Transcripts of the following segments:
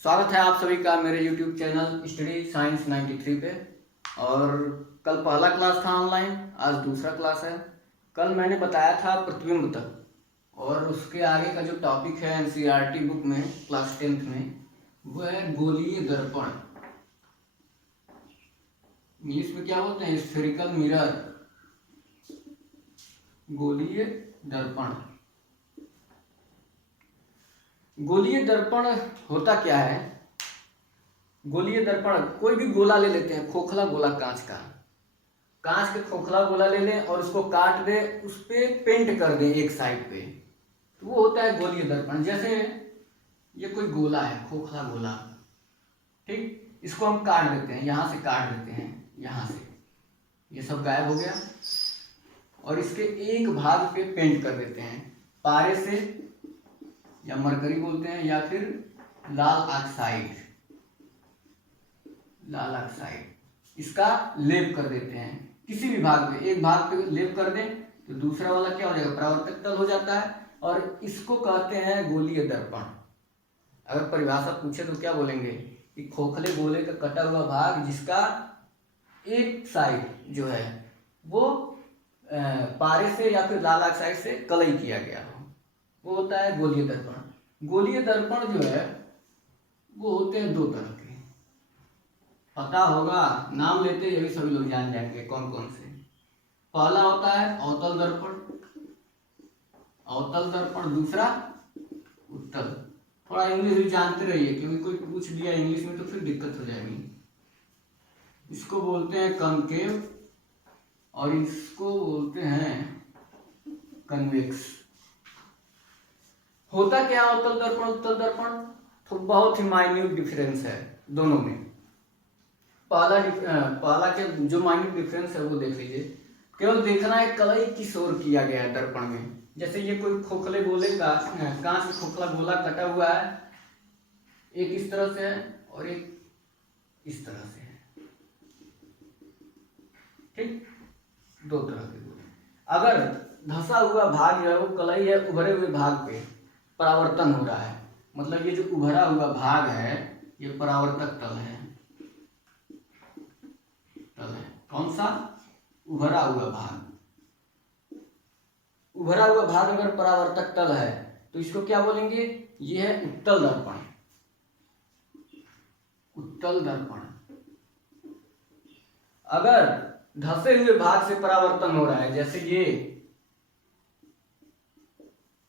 स्वागत है आप सभी का मेरे YouTube चैनल स्टडी साइंस 93 पे। और कल पहला क्लास था ऑनलाइन, आज दूसरा क्लास है। कल मैंने बताया था प्रतिबिंब तक, और उसके आगे का जो टॉपिक है NCERT बुक में क्लास 10th में वो है गोलीय दर्पण। इंग्लिश में क्या बोलते हैं? स्फेरिकल मिरर, गोलीय दर्पण। गोलीय दर्पण होता क्या है? गोलीय दर्पण, कोई भी गोला ले लेते हैं, खोखला गोला कांच का खोखला गोला ले लें और उसको काट दें, उस पे पेंट कर दें एक साइड पे, तो वो होता है गोलीय दर्पण। जैसे ये कोई गोला है, खोखला गोला, ठीक, इसको हम काट देते हैं, यहाँ से काट देते हैं, यहाँ से ये सब गायब हो गया, और इसके एक भाग पे पेंट कर देते हैं पारे से, या मरकरी बोलते हैं, या फिर लाल ऑक्साइड, इसका लेप कर देते हैं किसी भी भाग पे। एक भाग पे लेप कर दें तो दूसरा वाला क्या हो जाएगा? परावर्तक तल हो जाता है, और इसको कहते हैं गोलीय दर्पण। अगर परिभाषा पूछे तो क्या बोलेंगे कि खोखले गोले का कटा हुआ भाग जिसका एक साइड जो है वो पारे से या फिर लाल ऑक्साइड से कलई किया गया हो, वो होता है गोलीय दर्पण। गोलीय दर्पण जो है वो होते हैं दो तरह के, पता होगा, नाम लेते ही सभी लोग जान जाएंगे कौन कौन से। पहला होता है अवतल दर्पण, दूसरा उत्तल। थोड़ा इंग्लिश भी जानते रहिए, क्योंकि कोई पूछ दिया इंग्लिश में तो फिर दिक्कत हो जाएगी। इसको बोलते हैं कॉनकेव और इसको बोलते हैं कन्वेक्स। होता क्या अवतल दर्पण उत्तल दर्पण? तो बहुत ही माइन्यूट डिफरेंस है दोनों में। पहला के जो माइन्यूट डिफरेंस है वो देख लीजिए। केवल देखना है कलई किस ओर किया गया है दर्पण में। जैसे ये कोई खोखले गोले का कांच का खोखला गोला कटा हुआ है, एक इस तरह से है और एक इस तरह से है, ठीक, दो तरह के गोले। अगर धंसा हुआ भाग जो है वो कलई है, उभरे हुए भाग पे परावर्तन हो रहा है, मतलब ये जो उभरा हुआ भाग है ये परावर्तक तल है। कौन सा? उभरा हुआ भाग अगर परावर्तक तल है तो इसको क्या बोलेंगे? ये है उत्तल दर्पण। अगर धंसे हुए भाग से परावर्तन हो रहा है, जैसे ये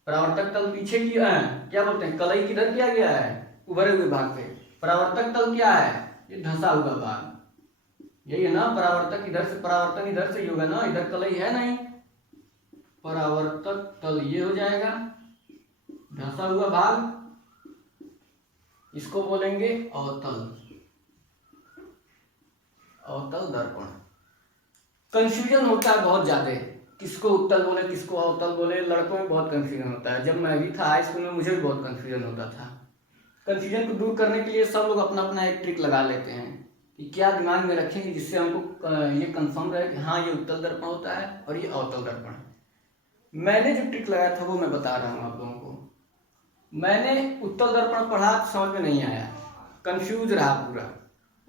परावर्तक तल पीछे की क्या बोलते हैं, कलई किधर किया गया है? उभरे हुए भाग पे। परावर्तक तल क्या है? ये धंसा हुआ भाग, यही है ना। परावर्तक इधर से, परावर्तन इधर से ही होगा ना, इधर कलई है नहीं। परावर्तक तल ये हो जाएगा, धंसा हुआ भाग, इसको बोलेंगे अवतल दर्पण। कंफ्यूजन होता है बहुत ज्यादा, किसको उत्तल बोले किसको अवतल बोले, लड़कों में बहुत कंफ्यूजन होता है। जब मैं भी था हाई स्कूल में मुझे भी बहुत कंफ्यूजन होता था। कंफ्यूजन को दूर करने के लिए सब लोग अपना अपना एक ट्रिक लगा लेते हैं कि क्या दिमाग में रखेंगे जिससे हमको ये कंफर्म रहे कि हाँ ये उत्तल दर्पण होता है और ये अवतल दर्पण है। मैंने जो ट्रिक लगाया था वो मैं बता रहा हूँ आप लोगों को। मैंने उत्तल दर्पण पढ़ा, समझ में नहीं आया, कंफ्यूज रहा पूरा।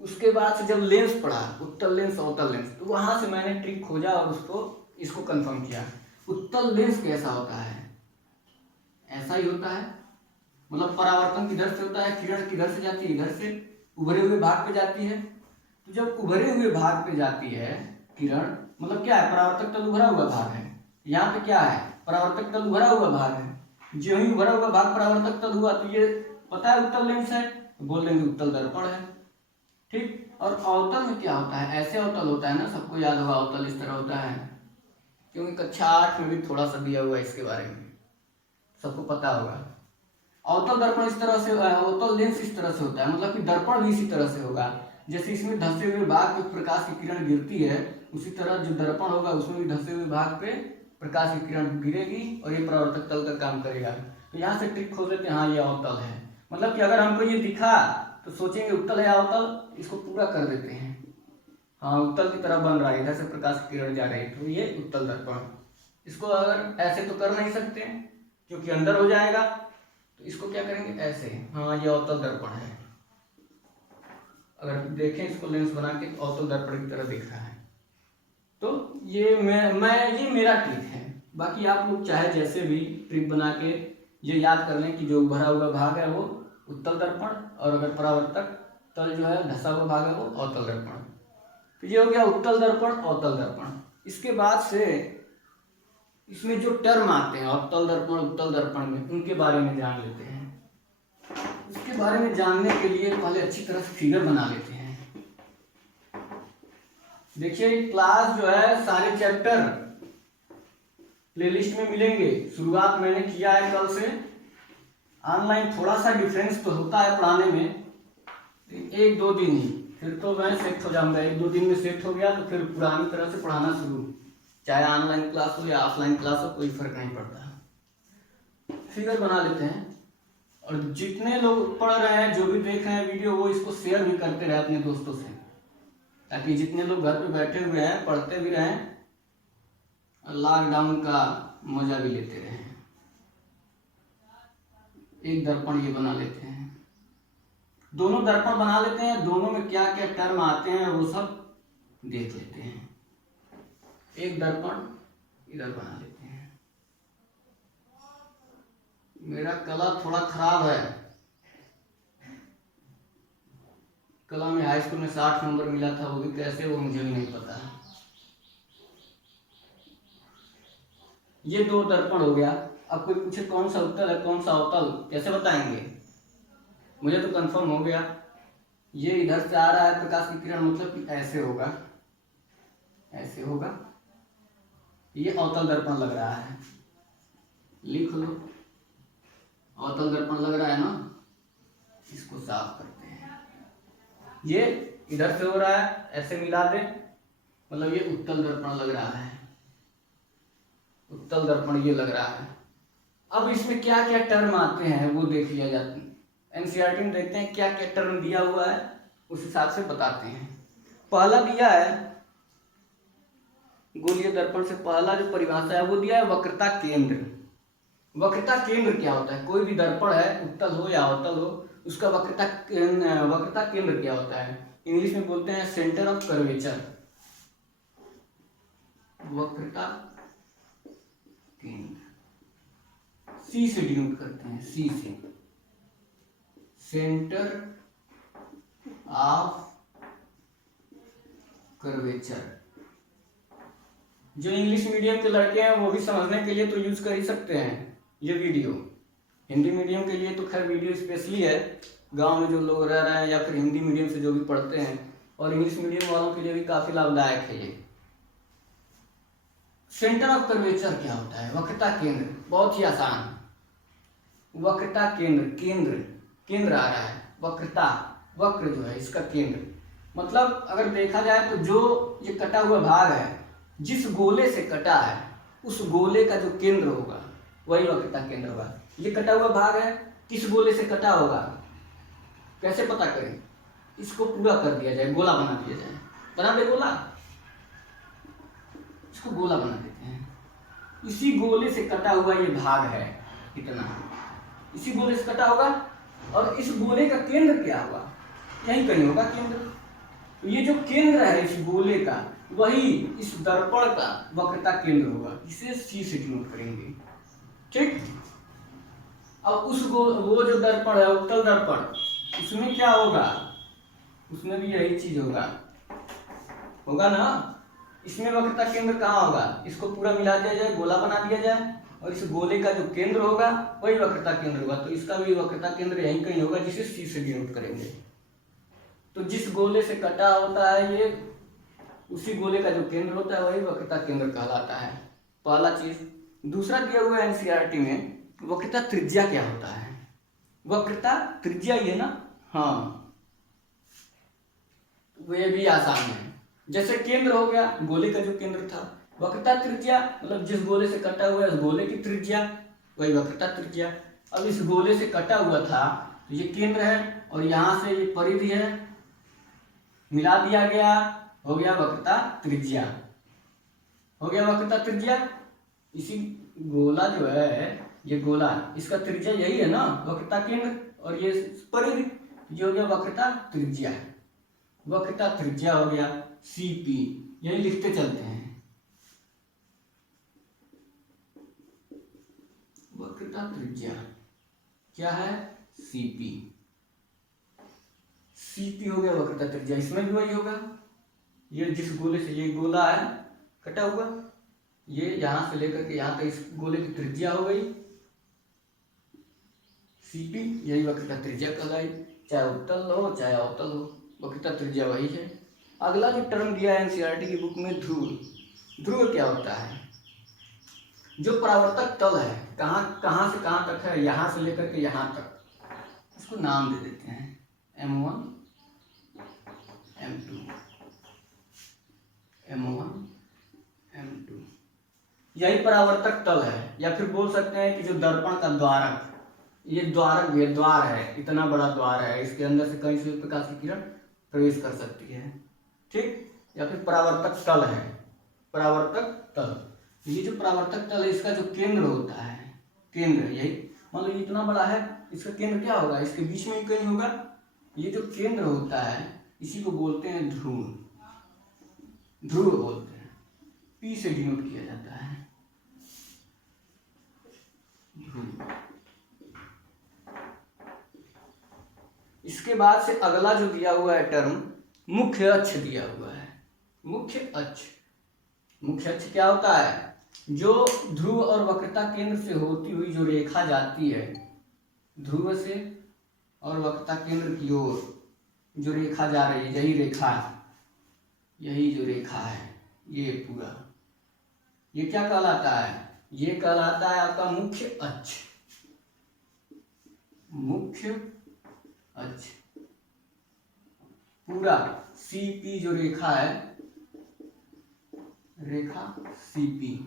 उसके बाद से जब लेंस पढ़ा, उत्तल लेंस अवतल लेंस, तो वहां से मैंने ट्रिक खोजा और इसको कंफर्म किया। उत्तल लेंस कैसा होता है? ऐसा ही होता है, मतलब परावर्तन किधर से होता है, किरण किधर से जाती है? इधर से, उभरे हुए भाग पे जाती है। तो जब उभरे हुए भाग पे जाती है किरण, मतलब क्या है? परावर्तक तल उभरा हुआ भाग है। यहाँ पे क्या है? परावर्तक तल उभरा हुआ भाग है। जो ही उभरा हुआ भाग परावर्तक तल हुआ तो ये पता है उत्तल लेंस है, तो बोल देंगे उत्तल दर्पण है, ठीक। और अवतल में क्या होता है? ऐसे अवतल होता है ना, सबको याद होगा अवतल इस तरह होता है, क्योंकि कक्षा 8 में भी थोड़ा सा दिया हुआ है इसके बारे में, सबको पता होगा। अवतल दर्पण इस तरह से, अवतल लेंस इस तरह से होता है, मतलब कि दर्पण भी इसी तरह से होगा। जैसे इसमें धंसे हुए भाग पे प्रकाश की किरण गिरती है, उसी तरह जो दर्पण होगा उसमें भी धंसे हुए भाग पे प्रकाश की किरण गिरेगी और ये परावर्तक तल का काम करेगा। तो यहाँ से ट्रिक खोज लेते हैं, हाँ ये अवतल है। मतलब कि अगर हमको ये दिखा तो सोचेंगे उत्तल है अवतल, इसको पूरा कर देते हैं, हाँ उत्तल की तरह बन रहा है, इधर से प्रकाश की किरण जा रही है, तो ये उत्तल दर्पण। इसको अगर ऐसे तो कर नहीं सकते क्योंकि अंदर हो जाएगा, तो इसको क्या करेंगे? ऐसे, हाँ ये अवतल दर्पण है। अगर देखें इसको लेंस बना के तो अवतल दर्पण की तरह दिख रहा है। तो ये ये मेरा ट्रिक है। बाकी आप लोग चाहे जैसे भी ट्रिक बना के ये याद कर लें कि जो भरा हुआ भाग है वो उत्तल दर्पण, और अगर परावर्तक तल जो है धसा हुआ भाग है वो अवतल दर्पण। तो ये हो गया उत्तल दर्पण, अवतल दर्पण। इसके बाद से इसमें जो टर्म आते हैं अवतल दर्पण, उत्तल दर्पण में, उनके बारे में जान लेते हैं। इसके बारे में जानने के लिए पहले अच्छी तरह से फिगर बना लेते हैं। देखिए क्लास जो है सारे चैप्टर प्लेलिस्ट में मिलेंगे। शुरुआत मैंने किया है कल से। ऑनलाइन थोड़ा सा डिफरेंस तो होता है पढ़ाने में, 1-2 दिन ही, फिर तो मैं सेट हो जाऊंगा। 1-2 दिन में सेट हो गया तो फिर पुरानी तरह से पढ़ाना शुरू, चाहे ऑनलाइन क्लास हो या ऑफलाइन क्लास हो, कोई फर्क नहीं पड़ता। फिगर बना लेते हैं, और जितने लोग पढ़ रहे हैं, जो भी देख रहे हैं वीडियो, वो इसको शेयर भी करते रहे अपने दोस्तों से, ताकि जितने लोग घर पे बैठे हुए हैं पढ़ते भी रहें, लॉकडाउन का मजा भी लेते रहें। एक दर्पण ये बना लेते हैं, दोनों दर्पण बना लेते हैं, दोनों में क्या क्या टर्म आते हैं वो सब देख लेते हैं। एक दर्पण इधर बना लेते हैं। मेरा कला थोड़ा खराब है, कला में हाई स्कूल में 60 नंबर मिला था, वो भी कैसे, वो मुझे भी नहीं पता। ये 2 दर्पण हो गया। अब कोई पूछे कौन सा उत्तल है कौन सा अवतल, कैसे बताएंगे? मुझे तो कंफर्म हो गया, ये इधर से आ रहा है प्रकाश की किरण, मतलब कि ऐसे होगा, ऐसे होगा। ये अवतल दर्पण लग रहा है, लिख लो, अवतल दर्पण लग रहा है ना। इसको साफ करते हैं। ये इधर से हो रहा है, ऐसे मिला दे, मतलब ये उत्तल दर्पण लग रहा है, उत्तल दर्पण ये लग रहा है। अब इसमें क्या क्या टर्म आते हैं वो देख लिया जाता है। एनसीईआरटी में देखते हैं क्या क्या टर्म दिया हुआ है, उस हिसाब से बताते हैं। पहला दिया है गोलीय दर्पण से, पहला जो परिभाषा है वो दिया है वक्रता केंद्र। वक्रता केंद्र क्या होता है? कोई भी दर्पण है, उत्तल हो या अवतल हो, उसका वक्रता केंद्र क्या होता है? इंग्लिश में बोलते हैं सेंटर ऑफ कर्वेचर। वक्रता केंद्र सी से डिनोट करते हैं, सी से, सेंटर ऑफ कर्वेचर। जो इंग्लिश मीडियम के लड़के हैं वो भी समझने के लिए तो यूज कर ही सकते हैं ये वीडियो। हिंदी मीडियम के लिए तो खैर वीडियो स्पेशली है, गांव में जो लोग रह रहे हैं या फिर हिंदी मीडियम से जो भी पढ़ते हैं, और इंग्लिश मीडियम वालों के लिए भी काफी लाभदायक है ये। सेंटर ऑफ कर्वेचर क्या होता है? वक्रता केंद्र, बहुत ही आसान। वक्रता केंद्र, केंद्र आ रहा है, वक्रता, वक्र जो है इसका केंद्र, मतलब अगर देखा जाए तो जो ये कटा हुआ भाग है, जिस गोले से कटा है उस गोले का जो केंद्र होगा वही वक्रता केंद्र होगा। ये कटा हुआ भाग है, किस गोले से कटा होगा, कैसे पता करें? इसको पूरा कर दिया जाए, गोला बना दिया जाए, बना दे गोला, इसको गोला बना देते हैं। इसी गोले से कटा हुआ ये भाग है, इतना, इसी गोले से कटा होगा, और इस गोले का केंद्र क्या होगा? यहीं कहीं होगा केंद्र। तो ये जो केंद्र है इस गोले का, वही इस दर्पण का वक्रता केंद्र होगा, इसे सी से डिनोट करेंगे, ठीक। अब वो जो दर्पण है उत्तल दर्पण, उसमें क्या होगा? उसमें भी यही चीज होगा ना। इसमें वक्रता केंद्र कहाँ होगा? इसको पूरा मिला दिया जाए, गोला बना दिया जाए, और इस गोले का जो केंद्र होगा वही वक्रता केंद्र होगा। तो इसका भी वक्रता केंद्र यहीं कहीं होगा, जिसे सी से डिनोट करेंगे। तो जिस गोले से कटा होता है ये, उसी गोले का जो केंद्र होता है वही वक्रता केंद्र कहलाता है, पहला चीज। दूसरा दिया हुआ है एनसीईआरटी में, वक्रता त्रिज्या क्या होता है? वक्रता त्रिज्या ये ना, हाँ, वे भी आसान है। जैसे केंद्र हो गया, गोले का जो केंद्र था, वक्रता त्रिज्या मतलब जिस गोले से कटा हुआ है उस गोले की त्रिज्या, वही वक्रता त्रिज्या। अब इस गोले से कटा हुआ था तो ये केंद्र है, और यहाँ से ये परिधि है, मिला दिया गया, हो गया वक्रता त्रिज्या, हो गया वक्रता त्रिज्या। इसी गोला जो है, ये गोला, इसका त्रिज्या यही है ना, वक्रता केंद्र, और ये परिधि, ये हो गया वक्रता त्रिज्या। वक्रता त्रिज्या हो गया CP, यही लिखते चलते हैं। वक्रता त्रिज्या क्या है? CP। CP हो गया वक्रता त्रिज्या। इसमें भी वही होगा, ये जिस गोले से, ये गोला है कटा हुआ, ये यहां से लेकर के यहां तक इस गोले की त्रिज्या हो गई CP, यही वक्रता त्रिज्या कहलाई। चाहे उत्तल हो चाहे अवतल हो, वक्रता त्रिज्या वही है। अगला जो टर्म दिया है NCERT की बुक में, ध्रुव। ध्रुव क्या होता है? जो परावर्तक तल है, कहाँ से कहाँ तक है, यहाँ से लेकर के यहाँ तक, इसको नाम दे देते हैं M1 M2, M1 M2, यही परावर्तक तल है। या फिर बोल सकते हैं कि जो दर्पण का द्वारक, ये द्वारक भी द्वार है, इतना बड़ा द्वार है, इसके अंदर से कहीं से प्रकाश की किरण प्रवेश कर सकती है, ठीक। या फिर परावर्तक तल है, परावर्तक तल। ये जो परावर्तक तल है, इसका जो केंद्र होता है, केंद्र यही, मान लो इतना बड़ा है, इसका केंद्र क्या होगा? इसके बीच में ही कहीं होगा। ये जो केंद्र होता है इसी को बोलते हैं ध्रुव, ध्रुव बोलते हैं। P से डिनोट किया जाता है ध्रुव। इसके बाद से अगला जो दिया हुआ है टर्म, मुख्य अक्ष दिया हुआ है। मुख्य अक्ष, मुख्य अक्ष क्या होता है? जो ध्रुव और वक्रता केंद्र से होती हुई जो रेखा जाती है, ध्रुव से और वक्रता केंद्र की ओर जो रेखा जा रही है, यही रेखा, यही जो रेखा है, ये पूरा, ये क्या कहलाता है? ये कहलाता है आपका मुख्य अक्ष। मुख्य अक्ष पूरा CP जो रेखा है, रेखा CP,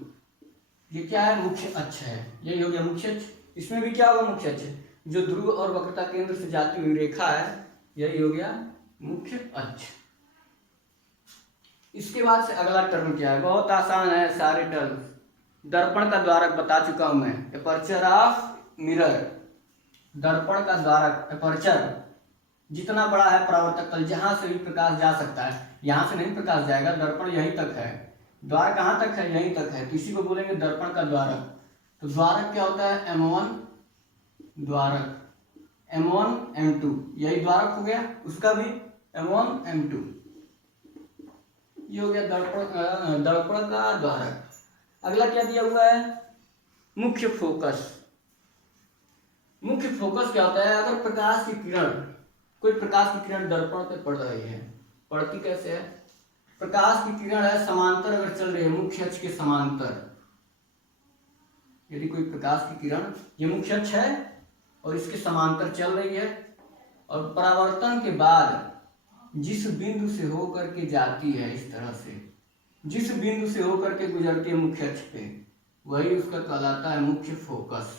ये क्या है? मुख्य अक्ष है। यही हो गया मुख्य अक्ष। इसमें भी क्या होगा? मुख्य अक्ष। जो ध्रुव और वक्रता केंद्र से जाती हुई रेखा है, यही हो गया मुख्य अक्ष। इसके बाद से अगला टर्म क्या है? बहुत आसान है सारे टर्म। दर्पण का द्वारक बता चुका हूं मैं, एपर्चर ऑफ मिरर। दर्पण का द्वारक, एपर्चर, जितना बड़ा है परावर्तक तल, जहां से भी प्रकाश जा सकता है। यहां से नहीं प्रकाश जाएगा, दर्पण यहीं तक है, द्वार कहाँ तक है? यहीं तक है, तो इसी को बोलेंगे दर्पण का द्वारक। तो द्वारक क्या होता है? M1 द्वारक, M1 M2, यही द्वारक हो गया, उसका भी M1 M2, ये हो गया दर्पण का द्वारक। अगला क्या दिया हुआ है? मुख्य फोकस। मुख्य फोकस क्या होता है? अगर प्रकाश की किरण, कोई प्रकाश की किरण दर्पण पे पड़ रही है, पड़ती कैसे है? प्रकाश की किरण है समांतर अगर चल रही है, मुख्य अक्ष के समांतर, यदि कोई प्रकाश की किरण, ये मुख्य अक्ष है और इसके समांतर चल रही है, और परावर्तन के बाद जिस बिंदु से होकर के जाती है, इस तरह से जिस बिंदु से होकर के गुजरती है मुख्य अक्ष पे, वही उसका कहलाता है मुख्य फोकस।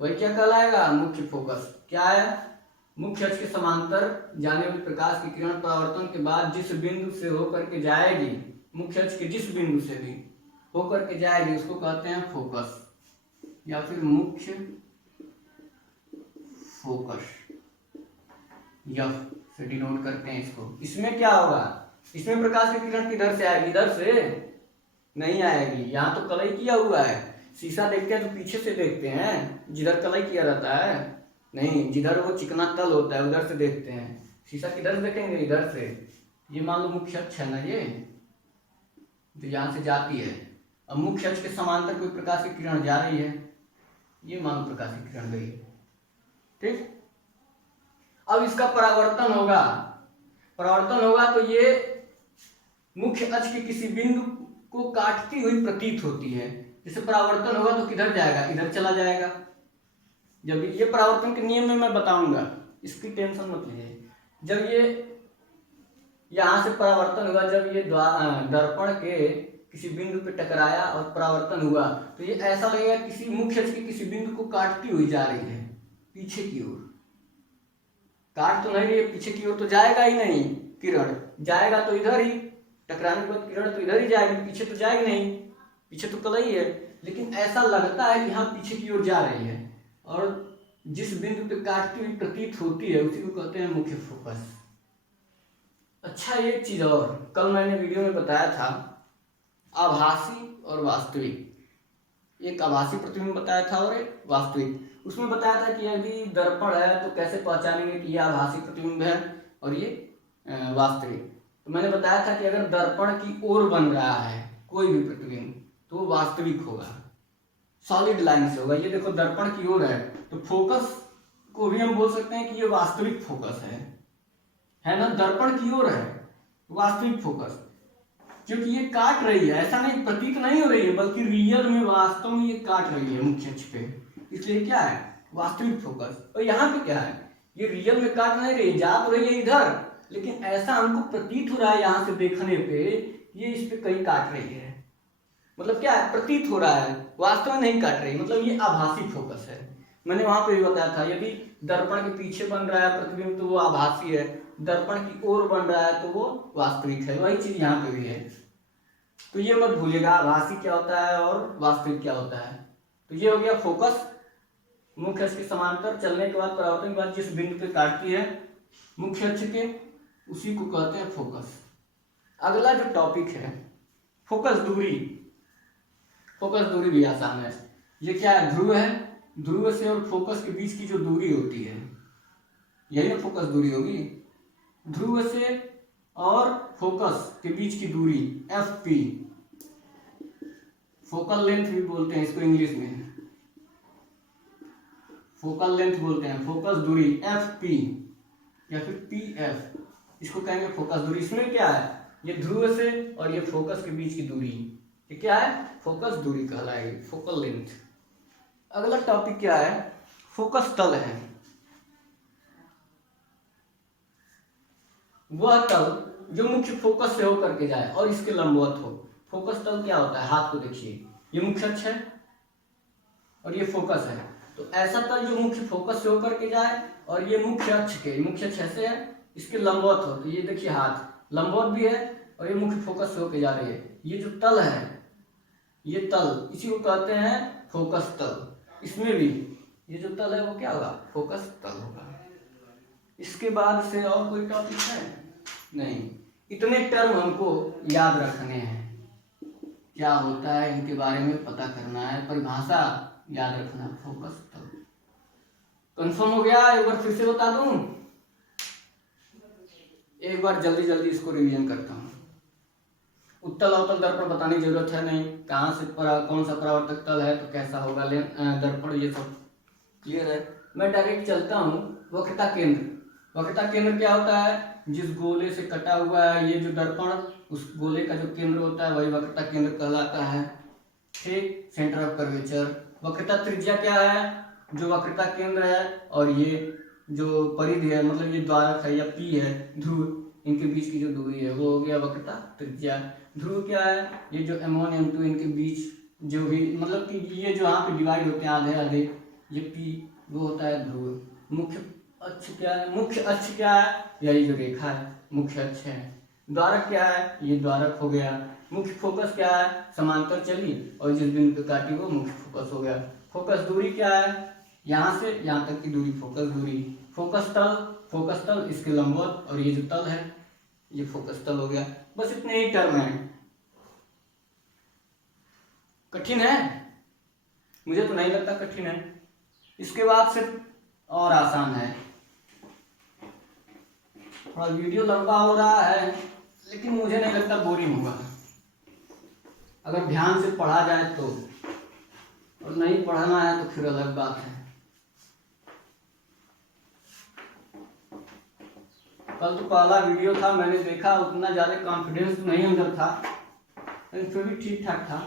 वही क्या कहलाएगा? मुख्य फोकस। क्या है? मुख्य अक्ष के समांतर जाने वाली प्रकाश की किरण परावर्तन के बाद जिस बिंदु से होकर के जाएगी, मुख्य अक्ष के जिस बिंदु से भी होकर के जाएगी, उसको कहते हैं फोकस, या फिर मुख्य फोकस। यह से डिनोट करते हैं इसको। इसमें क्या होगा? इसमें प्रकाश की किरण किधर से आएगी? इधर से नहीं आएगी। यहाँ तो कलई किया हुआ है, शीशा देखते हैं तो पीछे से देखते हैं, जिधर कलई किया रहता है नहीं, जिधर वो चिकना तल होता है उधर से देखते हैं। शीशा किधर से देखेंगे? इधर से। ये मान लो मुख्य अक्ष है ना, ये तो यहाँ से जाती है। अब मुख्य अक्ष के समांतर कोई प्रकाश की किरण जा रही है, ये मान लो प्रकाश की किरण गई, ठीक। अब इसका परावर्तन होगा, परावर्तन होगा तो ये मुख्य अक्ष के किसी बिंदु को काटती हुई प्रतीत होती है। जैसे परावर्तन होगा तो किधर जाएगा? इधर चला जाएगा। जब ये परावर्तन के नियम में मैं बताऊंगा, इसकी टेंशन मत लीजिए। जब ये यहां से परावर्तन हुआ, जब ये दर्पण के किसी बिंदु पे टकराया और परावर्तन हुआ, तो ये ऐसा लगेगा किसी मुख्य अक्ष के किसी बिंदु को काटती हुई जा रही है पीछे की ओर। काट तो नहीं रही है, पीछे की ओर तो जाएगा ही नहीं किरण, जाएगा तो इधर ही, टकराने के बाद किरण तो इधर ही जाएगी, पीछे तो जाएगी नहीं, पीछे तो कलई है। लेकिन ऐसा लगता है कि हाँ पीछे की ओर जा रही है, और जिस बिंदु पे काटती हुई प्रतीत होती है उसी को कहते हैं मुख्य फोकस। अच्छा, एक चीज और, कल मैंने वीडियो में बताया था आभासी और वास्तविक। एक आभासी प्रतिबिंब बताया था और एक वास्तविक। उसमें बताया था कि यदि दर्पण है तो कैसे पहचानेंगे कि ये आभासी प्रतिबिंब है और ये वास्तविक। तो मैंने बताया था कि अगर दर्पण की ओर बन रहा है कोई भी प्रतिबिंब तो वो वास्तविक होगा, सॉलिड लाइन से होगा। ये देखो दर्पण की ओर है तो फोकस को भी हम बोल सकते हैं कि ये वास्तविक फोकस है ना, दर्पण की ओर है वास्तविक फोकस, क्योंकि ये काट रही है, ऐसा नहीं प्रतीत नहीं हो रही है बल्कि रियल में वास्तव में ये काट रही है मुख्य अक्ष पे, इसलिए क्या है वास्तविक फोकस। और यहाँ पे क्या है, ये रियल में काट नहीं रही है, जा तो रही है इधर, लेकिन ऐसा हमको प्रतीत हो रहा है यहाँ से देखने पे ये इस पे कहीं काट रही है। मतलब क्या है, प्रतीत हो रहा है, वास्तव में नहीं काट रही, मतलब ये आभासी फोकस है। मैंने वहां पे भी बताया था यदि दर्पण के पीछे बन रहा है प्रतिबिंब तो वो आभासी है, दर्पण की ओर बन रहा है तो वो वास्तविक है। वही चीज यहाँ पे भी है, तो ये मत भूलिएगा आभासी क्या होता है और वास्तविक क्या होता है। तो ये हो गया फोकस, मुख्य अक्ष के समांतर चलने के बाद परावर्तन के बाद जिस बिंदु पे काटती है मुख्य अक्ष के, उसी को कहते हैं फोकस। अगला जो टॉपिक है फोकस दूरी। फोकस दूरी भी आसान है, ये क्या है, ध्रुव है, ध्रुव से और फोकस के बीच की जो दूरी होती है यही ना फोकस दूरी होगी। ध्रुव से और फोकस के बीच की दूरी एफ पी, फोकल लेंथ भी बोलते हैं इसको इंग्लिश में, फोकल लेंथ बोलते हैं, फोकस दूरी एफ पी या फिर पी एफ, इसको कहेंगे फोकस दूरी। इसमें क्या है, ये ध्रुव से और ये फोकस के बीच की दूरी, ये क्या है, फोकस दूरी कहलाएगी, फोकल लेंथ। अगला टॉपिक क्या है, फोकस तल है। वह तल जो मुख्य फोकस से होकर के जाए और इसके लंबवत हो। फोकस तल क्या होता है, हाथ को देखिए, ये मुख्य अक्ष है और ये फोकस है, तो ऐसा तल जो मुख्य फोकस से होकर के जाए और ये मुख्य अक्ष के, मुख्य अक्ष ऐसे है, इसके लंबवत हो। तो ये देखिए हाथ लंबवत भी है और ये मुख्य फोकस से होकर जा रही है। ये जो तल है, ये तल, इसी को कहते हैं फोकस तल। इसमें भी ये जो तल है वो क्या होगा, फोकस तल होगा। इसके बाद से और कोई टॉपिक है नहीं, इतने टर्म हमको याद रखने हैं, क्या होता है इनके बारे में पता करना है, परिभाषा याद रखना, फोकस तल। कंफर्म हो गया, एक बार फिर से बता दूं, एक बार जल्दी जल्दी इसको रिवीजन करता हूँ। उत्तल अवतल दर्पण बताने की जरूरत है नहीं, कहाँ से कौन सा परावर्तक तल है तो कैसा होगा दर्पण, ये सब क्लियर है। मैं डायरेक्ट चलता हूँ वक्रता केंद्र। वक्रता केंद्र क्या होता है, जिस गोले से कटा हुआ है ये जो दर्पण, उस गोले का जो केंद्र होता है वही वक्रता केंद्र कहलाता है, ठीक, सेंटर ऑफ कर्वेचर। वक्रता त्रिज्या क्या है, जो वक्रता केंद्र है और ये जो परिधि है, मतलब ये द्वारक है या पी है, ध्रुव, इनके बीच की जो दूरी है वो हो गया वक्रता त्रिज्या। ध्रुव क्या है, ये जो M1 M2 इनके बीच जो भी, मतलब कि ये जो यहाँ पे डिवाइड होते हैं आधे आधे, ये पी वो होता है ध्रुव। मुख्य अक्ष क्या है, मुख्य अक्ष क्या है, यही जो रेखा है मुख्य अक्ष है। द्वारक क्या है, ये द्वारक हो गया। मुख्य फोकस क्या है, समांतर चली और जिस बिंदु पे काटी वो मुख्य फोकस हो गया। फोकस दूरी क्या है, यहाँ से यहाँ तक की दूरी फोकस दूरी। फोकस तल, फोकस तल इसके लंबवत और ये जो तल है ये फोकस तल हो गया। बस इतने ही टर्म हैं। कठिन है, मुझे तो नहीं लगता कठिन है। इसके बाद से और आसान है, थोड़ा वीडियो लंबा हो रहा है लेकिन मुझे नहीं लगता बोरिंग होगा अगर ध्यान से पढ़ा जाए तो, और नहीं पढ़ना है तो फिर अलग बात है। कल तो पहला वीडियो था, मैंने देखा उतना ज़्यादा कॉन्फिडेंस नहीं अंदर था, लेकिन फिर भी ठीक ठाक था।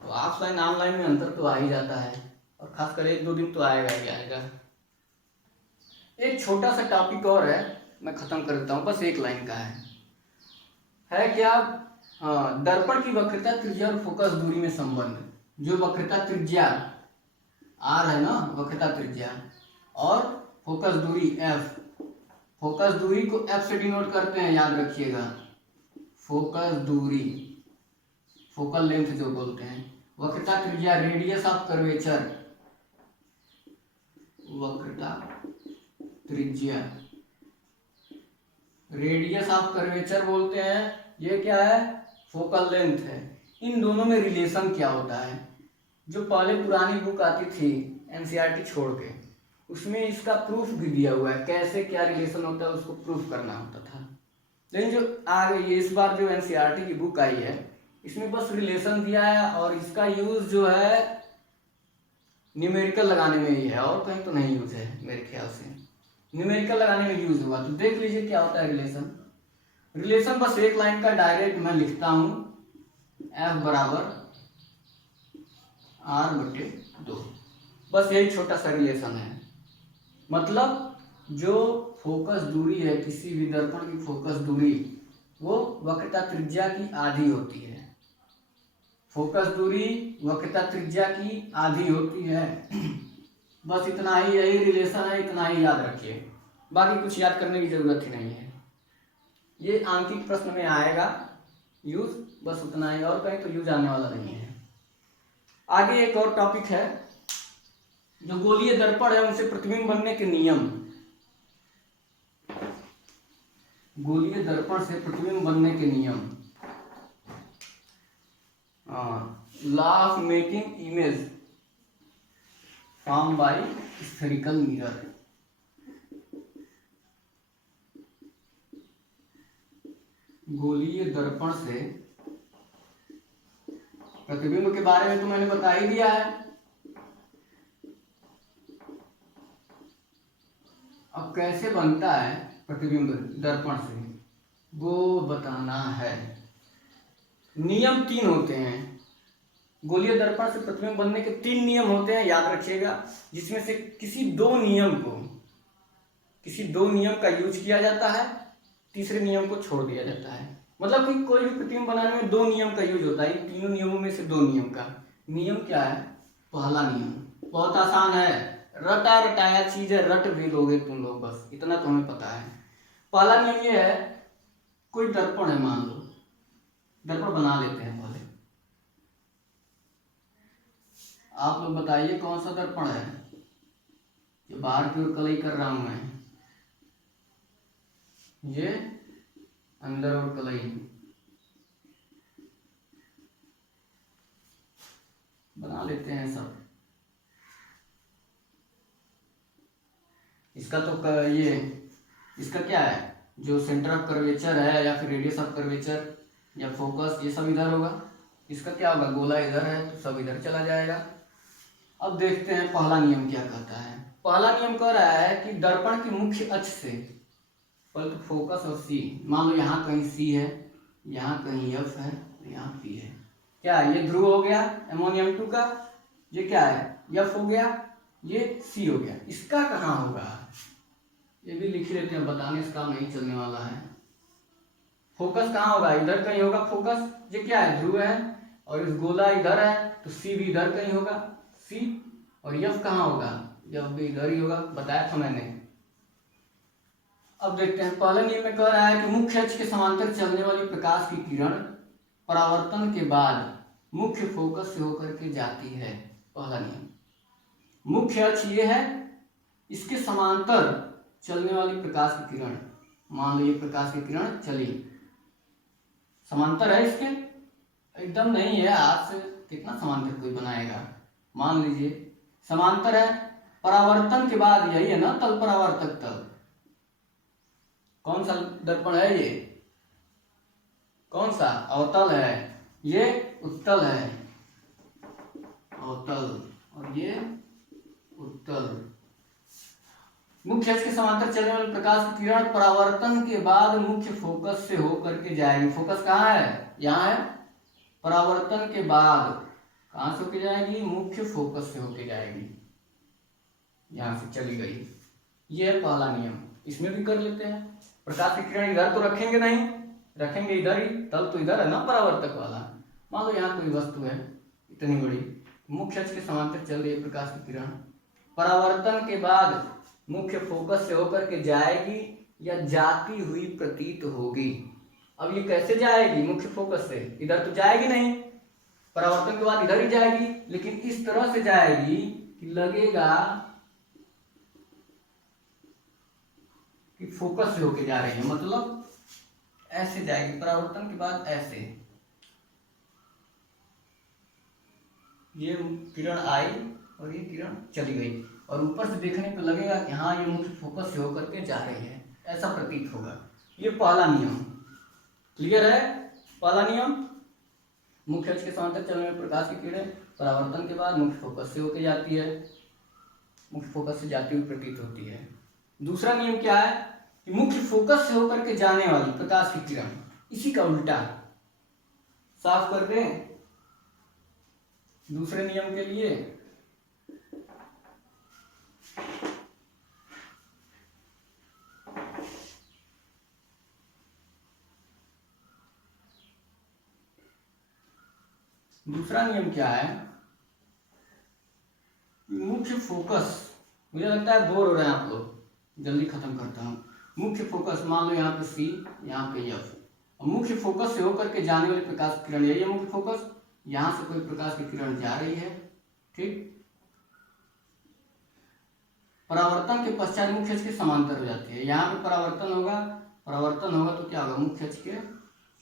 तो ऑफलाइन ऑनलाइन में अंतर तो आ ही जाता है, और खासकर एक दो दिन तो आएगा ही आएगा। एक छोटा सा टॉपिक और है, मैं खत्म कर देता हूँ, बस एक लाइन का है क्या, हाँ, दर्पण की वक्रता त्रिज्या और फोकस दूरी में संबंध। जो वक्रता त्रिज्या आर है ना, वक्रता त्रिज्या, और फोकस दूरी एफ, फोकस दूरी को एफ से डिनोट करते हैं, याद रखिएगा। फोकस दूरी, फोकल लेंथ जो बोलते हैं। वक्रता त्रिज्या रेडियस ऑफ कर्वेचर, वक्रता त्रिज्या रेडियस ऑफ कर्वेचर बोलते हैं। ये क्या है? फोकल लेंथ है। इन दोनों में रिलेशन क्या होता है? जो पहले पुरानी बुक आती थी एनसीईआरटी छोड़ के, उसमें इसका प्रूफ भी दिया हुआ है, कैसे क्या रिलेशन होता है उसको प्रूफ करना होता था। लेकिन जो आगे इस बार जो एनसीईआरटी की बुक आई है, इसमें बस रिलेशन दिया है और इसका यूज जो है न्यूमेरिकल लगाने में ही है, और कहीं तो नहीं यूज है मेरे ख्याल से। न्यूमेरिकल लगाने में यूज हुआ, तो देख लीजिए क्या होता है रिलेशन। रिलेशन बस एक लाइन का डायरेक्ट मैं लिखता हूं, F बराबर R/2। बस यही छोटा सा रिलेशन है। मतलब जो फोकस दूरी है किसी भी दर्पण की फोकस दूरी, वो वक्रता त्रिज्या की आधी होती है। फोकस दूरी वक्रता त्रिज्या की आधी होती है। बस इतना ही, यही रिलेशन है, इतना ही याद रखिए, बाकी कुछ याद करने की जरूरत ही नहीं है। ये आंकिक प्रश्न में आएगा यूज, बस उतना ही, और कहीं तो यूज आने वाला नहीं है। आगे एक और टॉपिक है, जो गोलीय दर्पण है उनसे प्रतिबिंब बनने के नियम। गोलीय दर्पण से प्रतिबिंब बनने के नियम, law of making image form by spherical mirror. गोलीय दर्पण से प्रतिबिंब के बारे में तो मैंने बता ही दिया है। अब कैसे बनता है प्रतिबिंब दर्पण से, वो बताना है। नियम 3 होते हैं। गोलीय दर्पण से प्रतिबिंब बनने के 3 नियम होते हैं, याद रखिएगा, जिसमें से किसी दो नियम का यूज किया जाता है, तीसरे नियम को छोड़ दिया जाता है। मतलब कि कोई भी प्रतिबिंब बनाने में 2 नियम का यूज होता है। इन तीनों नियमों में से 2 नियम का। नियम क्या है? पहला नियम बहुत आसान है, रटा रटाया चीज है, रट भी लोगे तुम लोग, बस इतना तो हमें पता है। पहला नियम ये है, कोई दर्पण है, मान लो दर्पण बना लेते हैं पहले। आप लोग बताइए कौन सा दर्पण है जो बाहर की ओर कलई कर रहा हूं मैं? ये अंदर और कलई। बना लेते हैं सब। इसका तो ये इसका क्या है, जो सेंटर ऑफ कर्वेचर है या फिर रेडियस ऑफ कर्वेचर या फोकस, ये सब इधर होगा। इसका क्या होगा, गोला इधर है तो सब इधर चला जाएगा। अब देखते हैं पहला नियम क्या कहता है। पहला नियम कह रहा है कि दर्पण की मुख्य अक्ष से, पहले तो फोकस और सी, मान लो यहाँ कहीं सी है, यहाँ कहीं एफ है, यहाँ पी है। क्या है? ये ध्रुव हो गया एमोनियम 2 का, ये क्या है, एफ हो गया, ये सी हो गया। इसका कहाँ होगा ये भी लिख लेते हैं, बताने से काम नहीं चलने वाला है। फोकस कहाँ होगा? इधर कहीं होगा फोकस। ये क्या है, ध्रुव है, और इस गोला इधर है तो सी भी इधर कहीं होगा, सी। और एफ कहाँ होगा? एफ भी इधर ही होगा, बताया था मैंने। अब देखते हैं, पहले नियम में कह रहा है कि मुख्य अक्ष के समांतर चलने वाली प्रकाश की किरण परावर्तन के बाद मुख्य फोकस से होकर के जाती है। पहला नियम, मुख्य अक्ष ये है, इसके समांतर चलने वाली प्रकाश की किरण, मान लो ये प्रकाश की किरण चली, समांतर है इसके, एकदम नहीं है, हाथ से कितना समांतर कोई बनाएगा। मान लीजिए समांतर है, परावर्तन के बाद, यही है ना तल परावर्तक तल। कौन सा दर्पण है ये? कौन सा? अवतल है, ये उत्तल है, अवतल, और ये उत्तल। मुख्य अक्ष के समांतर चलने वाले प्रकाश की किरण परावर्तन के बाद मुख्य फोकस से होकर के जाएगी। फोकस कहाँ है? यहाँ है। परावर्तन के बाद कहाँ से होकर जाएगी? मुख्य फोकस से होकर जाएगी, यहाँ से चली गई। ये है पहला नियम। इसमें भी कर लेते हैं, प्रकाश की किरण इधर तो रखेंगे नहीं, रखेंगे इधर ही, तल तो इधर है ना परावर्तक वाला। मान लो यहाँ कोई वस्तु है इतनी बड़ी, मुख्य अक्ष के समांतर चल रही है प्रकाश की किरण, परावर्तन के बाद मुख्य फोकस से होकर के जाएगी या जाती हुई प्रतीत होगी। अब ये कैसे जाएगी? मुख्य फोकस से इधर तो जाएगी नहीं, परावर्तन के बाद इधर ही जाएगी, लेकिन इस तरह से जाएगी कि लगेगा कि फोकस से होके जा रही है, मतलब ऐसे जाएगी, परावर्तन के बाद ऐसे, ये किरण आई और ये किरण चली गई, और ऊपर से देखने पे लगेगा कि हाँ ये मुख्य फोकस से होकर के जा रही है, ऐसा प्रतीत होगा। ये पहला नियम। क्लियर है? पहला नियम, मुख्य अक्ष के समांतर चलने में प्रकाश की किरणें परावर्तन के बाद मुख्य फोकस से होकर जाती है, मुख्य फोकस से जाती हुई प्रतीत होती है। दूसरा नियम क्या है कि मुख्य फोकस से होकर के जाने वाली प्रकाश की किरण इसी का उल्टा। साफ कर दें दूसरे नियम के लिए। दूसरा नियम क्या है, मुख्य फोकस, मुझे लगता है बोर हो रहे हैं आप लोग, जल्दी खत्म करता हूं। मुख्य फोकस, मान लो यहाँ पे सी, यहाँ पे एफ, और मुख्य फोकस से होकर के जाने वाली प्रकाश की किरण, यही है मुख्य फोकस। यहां से कोई प्रकाश की किरण जा रही है, ठीक, परावर्तन के पश्चात मुख्य अक्ष के समांतर हो जाती है। यहाँ पे परावर्तन होगा, परावर्तन होगा तो क्या होगा, मुख्य अक्ष के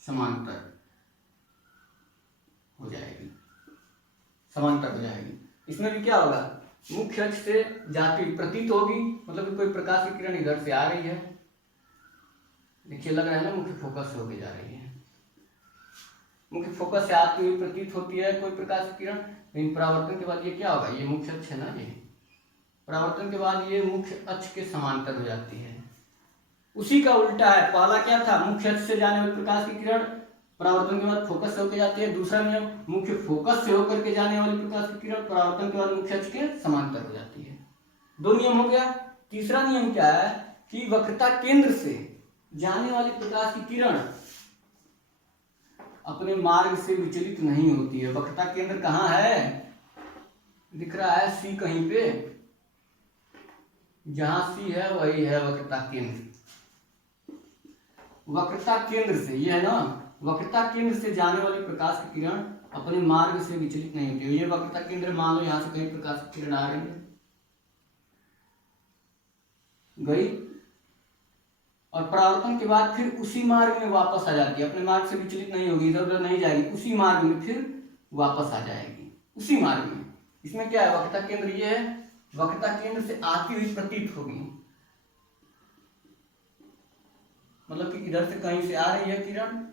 समांतर हो जाएगी, समांतर हो जाएगी। इसमें भी क्या होगा, मुख्य अक्ष से जाती हुई प्रतीत होगी, मतलब कोई प्रकाश की किरण इधर से आ रही है, देखिए लग रहा है ना, मुख्य फोकस से होके जा रही है, मुख्य फोकस से आती हुई प्रतीत होती है कोई प्रकाश की किरण। लेकिन परावर्तन के बाद ये क्या होगा, ये मुख्य अक्ष है ना, ये परावर्तन के बाद ये मुख्य अक्ष के समांतर हो जाती है। उसी का उल्टा है, पहला क्या था, मुख्य अक्ष से जाने वाली प्रकाश की किरण परावर्तन के बाद फोकस से होकर जाती है। दूसरा नियम, मुख्य फोकस से होकर के जाने वाली प्रकाश की किरण परावर्तन के बाद मुख्य अक्ष के समांतर हो जाती है। दो नियम हो गया। तीसरा नियम क्या है कि वक्रता केंद्र से जाने वाली प्रकाश की किरण अपने मार्ग से विचलित नहीं होती है। वक्रता केंद्र कहाँ है, दिख रहा है सी कहीं पे, जहां सी है वही है वक्रता केंद्र। वक्रता केंद्र से, ये है ना, वक्रता केंद्र से जाने वाली प्रकाश की किरण अपने मार्ग से विचलित नहीं होती है। ये वक्रता केंद्र, मान लो यहां से कहीं प्रकाश की किरण आ रही है, गई, और परावर्तन के बाद फिर उसी मार्ग में वापस आ जाती है, अपने मार्ग से विचलित नहीं होगी, इधर उधर नहीं जाएगी, उसी मार्ग में फिर वापस आ जाएगी, उसी मार्ग में। इसमें क्या है, वक्रता केंद्र ये है, वक्रता केंद्र से आती हुई प्रतीत होगी, मतलब कि इधर से कहीं से आ रही है किरण,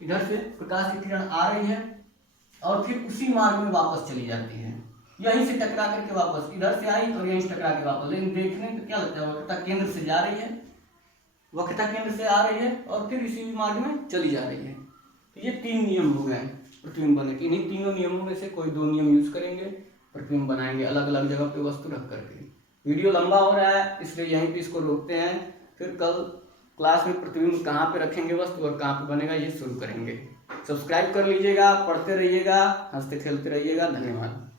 इधर से प्रकाश की किरण आ रही है और फिर उसी मार्ग में वापस चली जाती है, यहीं से टकरा करके वापस, इधर से आई और यहीं से टकरा के वापस। लेकिन देखने में क्या लगता है, वक्रता केंद्र से जा रही है, वक्रता केंद्र से आ रही है और फिर इसी मार्ग में चली जा रही है। तो ये तीन नियम हो गए प्रतिबिंब बनने के। इन्हीं तीनों नियमों में से कोई दो नियम यूज करेंगे, प्रतिबिंब बनाएंगे अलग अलग जगह पे वस्तु रख करके। वीडियो लंबा हो रहा है इसलिए यहीं पे इसको रोकते हैं, फिर कल क्लास में प्रतिबिंब कहाँ पे रखेंगे वस्तु और कहाँ पे बनेगा ये शुरू करेंगे। सब्सक्राइब कर लीजिएगा, पढ़ते रहिएगा, हंसते खेलते रहिएगा। धन्यवाद।